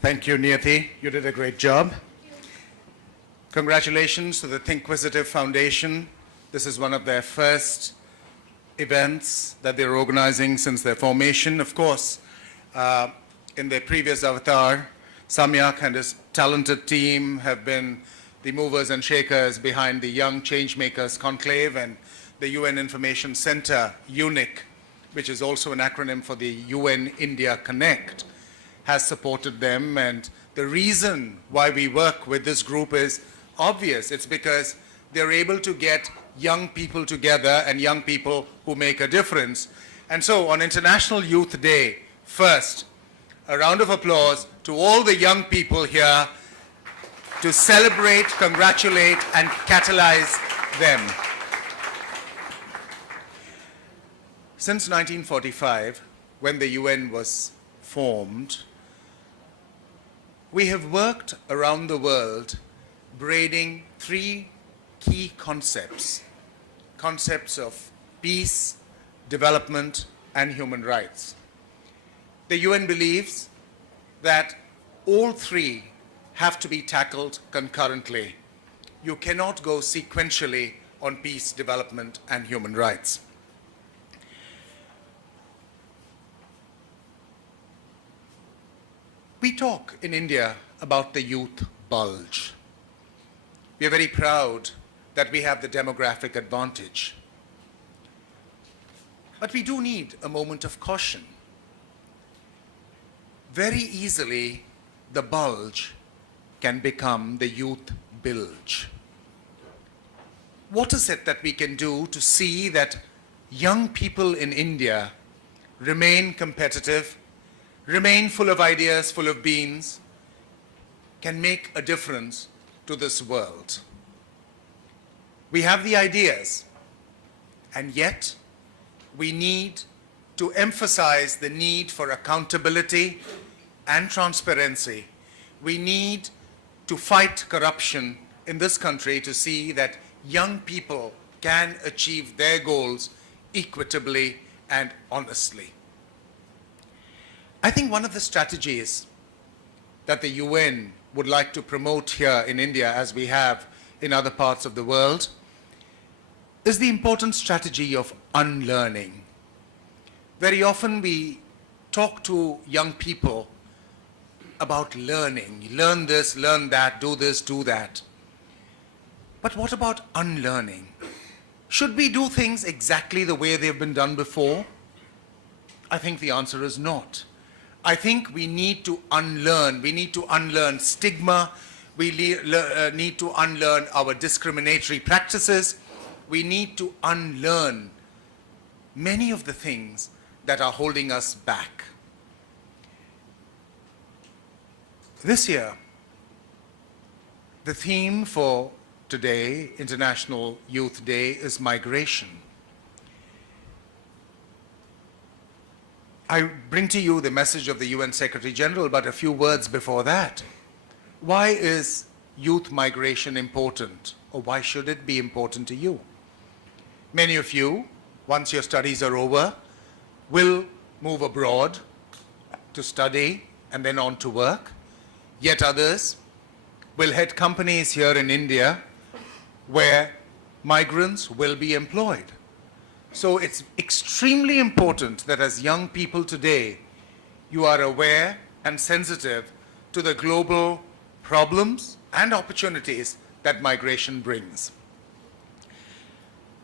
Thank you, Niyati. You did a great job. Congratulations to the Thincquistive Foundation. This is one of their first events that they're organizing since their formation. Of course, in their previous avatar, Samyak and his talented team have been the movers and shakers behind the Young Changemakers Conclave and the UN Information Center, UNIC, which is also an acronym for the UN India Connect, has supported them. And the reason why we work with this group is obvious. It's because they're able to get young people together and young people who make a difference. And so on International Youth Day, first, a round of applause to all the young people here to celebrate, congratulate, and catalyze them. Since 1945, when the UN was formed, we have worked around the world braiding three key concepts of peace, development, and human rights. The UN believes that all three have to be tackled concurrently. You cannot go sequentially on peace, development, and human rights. We talk in India about the youth bulge. We are very proud that we have the demographic advantage. But we do need a moment of caution. Very easily, the bulge can become the youth bilge. What is it that we can do to see that young people in India remain competitive, remain full of ideas, full of beans, can make a difference to this world? We have the ideas, and yet we need to emphasize the need for accountability and transparency. We need to fight corruption in this country to see that young people can achieve their goals equitably and honestly. I think one of the strategies that the UN would like to promote here in India, as we have in other parts of the world, is the important strategy of unlearning. Very often we talk to young people about learning. Learn this, learn that, do this, do that. But what about unlearning? Should we do things exactly the way they've been done before? I think the answer is not. I think we need to unlearn. We need to unlearn stigma. We need to unlearn our discriminatory practices. We need to unlearn many of the things that are holding us back. This year, the theme for today, International Youth Day, is migration. I bring to you the message of the UN Secretary General, but a few words before that. Why is youth migration important, or why should it be important to you? Many of you, once your studies are over, will move abroad to study and then on to work. Yet others will head companies here in India where migrants will be employed. So it's extremely important that as young people today, you are aware and sensitive to the global problems and opportunities that migration brings.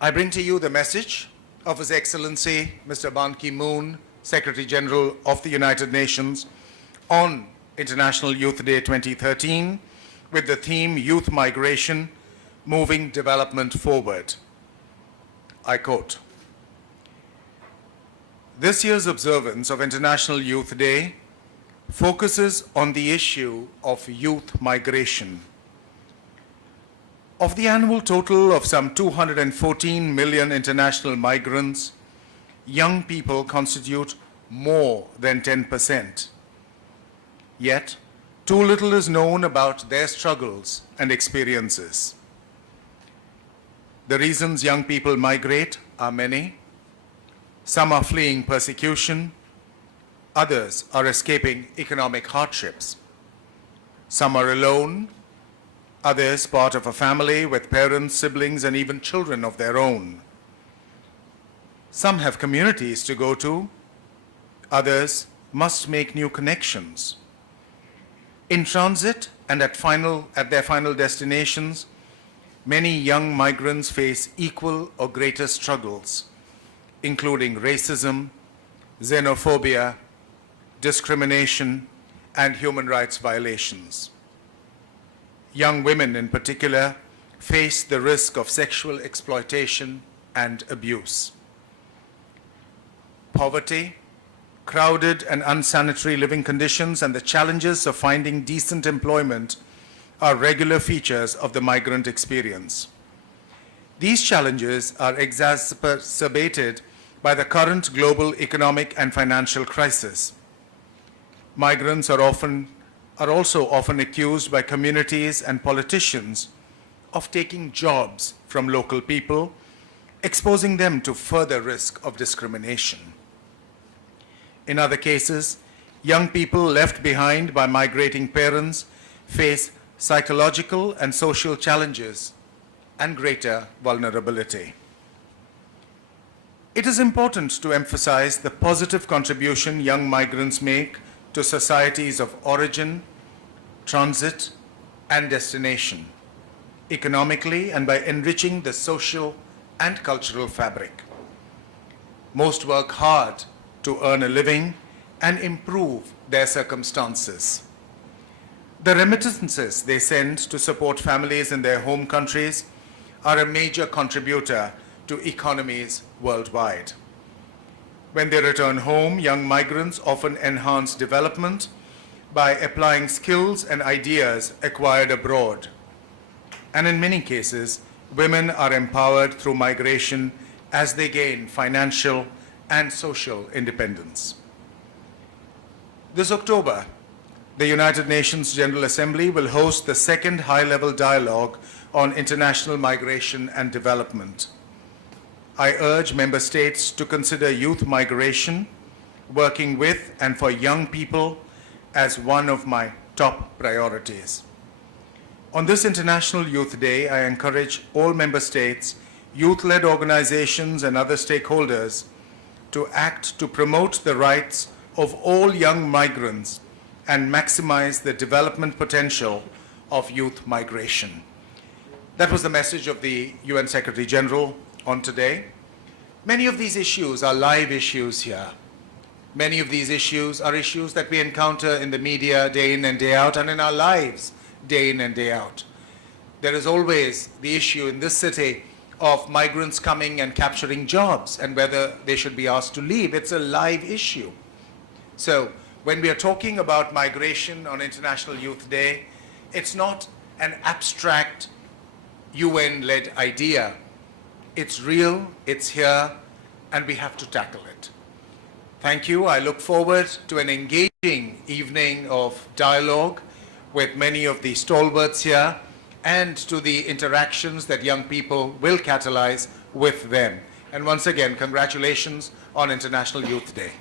I bring to you the message of His Excellency Mr. Ban Ki-moon, Secretary General of the United Nations, on International Youth Day 2013 with the theme Youth Migration, Moving Development Forward. I quote, "This year's observance of International Youth Day focuses on the issue of youth migration. Of the annual total of some 214 million international migrants, young people constitute more than 10%. Yet, too little is known about their struggles and experiences. The reasons young people migrate are many. Some are fleeing persecution, others are escaping economic hardships. Some are alone, others part of a family with parents, siblings, and even children of their own. Some have communities to go to, others must make new connections. In transit and at their final destinations, many young migrants face equal or greater struggles, including racism, xenophobia, discrimination, and human rights violations. Young women in particular face the risk of sexual exploitation and abuse. Poverty, crowded and unsanitary living conditions, and the challenges of finding decent employment are regular features of the migrant experience. These challenges are exacerbated by the current global economic and financial crisis. Migrants are also often accused by communities and politicians of taking jobs from local people, exposing them to further risk of discrimination. In other cases, young people left behind by migrating parents face psychological and social challenges and greater vulnerability. It is important to emphasize the positive contribution young migrants make to societies of origin, transit, and destination, economically and by enriching the social and cultural fabric. Most work hard to earn a living and improve their circumstances. The remittances they send to support families in their home countries are a major contributor to economies worldwide. When they return home, young migrants often enhance development by applying skills and ideas acquired abroad. And in many cases, women are empowered through migration as they gain financial and social independence. This October, the United Nations General Assembly will host the second high-level dialogue on international migration and development. I urge member states to consider youth migration, working with and for young people, as one of my top priorities. On this International Youth Day, I encourage all member states, youth-led organizations, and other stakeholders to act to promote the rights of all young migrants and maximize the development potential of youth migration. That was the message of the UN Secretary General on today. Many of these issues are live issues here. Many of these issues are issues that we encounter in the media day in and day out, and in our lives day in and day out. There is always the issue in this city of migrants coming and capturing jobs and whether they should be asked to leave. It's a live issue. So when we are talking about migration on International Youth Day, it's not an abstract UN-led idea. It's real, it's here, and we have to tackle it. Thank you. I look forward to an engaging evening of dialogue with many of the stalwarts here, and to the interactions that young people will catalyze with them. And once again, congratulations on International Youth Day.